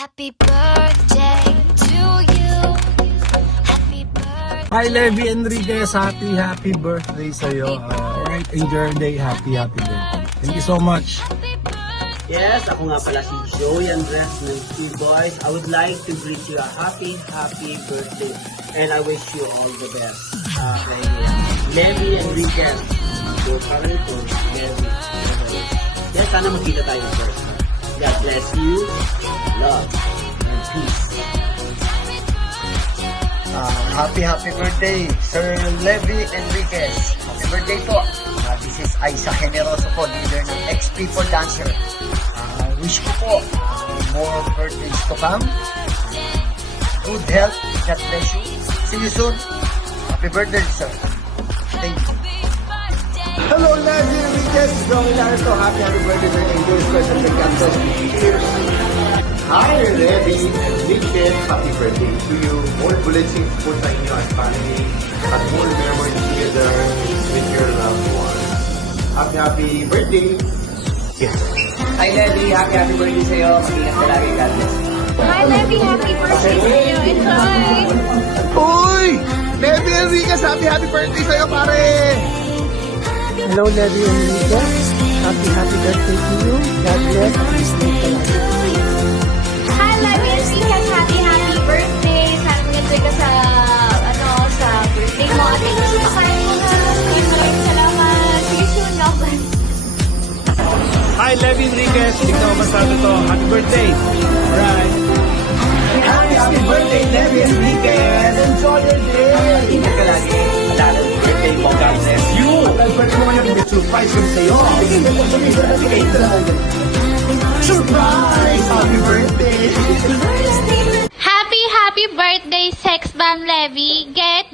Happy birthday to you. Happy birthday. Hi, Levi Enriquez. Happy birthday sa'yo. Alright, enjoy your day. Happy birthday. Thank you so much. Yes, ako nga pala si Joey Andres ng T-Boys. I would like to greet you a happy birthday. And I wish you all the best. Kay Levi Enriquez. So, parang ito, Levi. Yes, sana magkita tayo first. God bless you. Love and peace. Happy birthday, Sir Levi Enriquez. Happy birthday po. This is Aiza Generoso po, leader ng X-People Dancer. Wish ko po more birthdays to come. Good health. God bless you. See you soon. Happy birthday, sir. Thank you. Hello, Levi Enriquez. Joey Larito. Happy birthday to Enjoy Special Cancel. Cheers. Hi, Levi Enriquez. Happy birthday to you. More blessings po sa inyo at family. At more memories together with your loved ones. Happy birthday. Yes. Hi, Levi. Happy birthday sa'yo. Mag-ingat ka lagi, God bless. Hi, Levi. Happy birthday to you. Enjoy! Uy! Levi Enriquez, happy birthday sa'yo, pare! Hello, Levi Enriquez. Happy birthday to you. God bless. Hi, Levi Enriquez. Happy birthday. Sana mag-enjoy ka sa birthday mo. At thank you sa pakain mo ha. Maraming salamat. See you soon, God bless. Hi, Levi Enriquez. Hindi ka masabi to. Happy birthday. Alright. Happy birthday, Levi Enriquez. Enjoy your day. Ingat ka lagi. Alala ng birthday mo, God bless you. At ang birthday mo ngayon, may surprise yun sa'yo. Surprise! Happy birthday! Happy birthday, Sex Bomb Levi. Get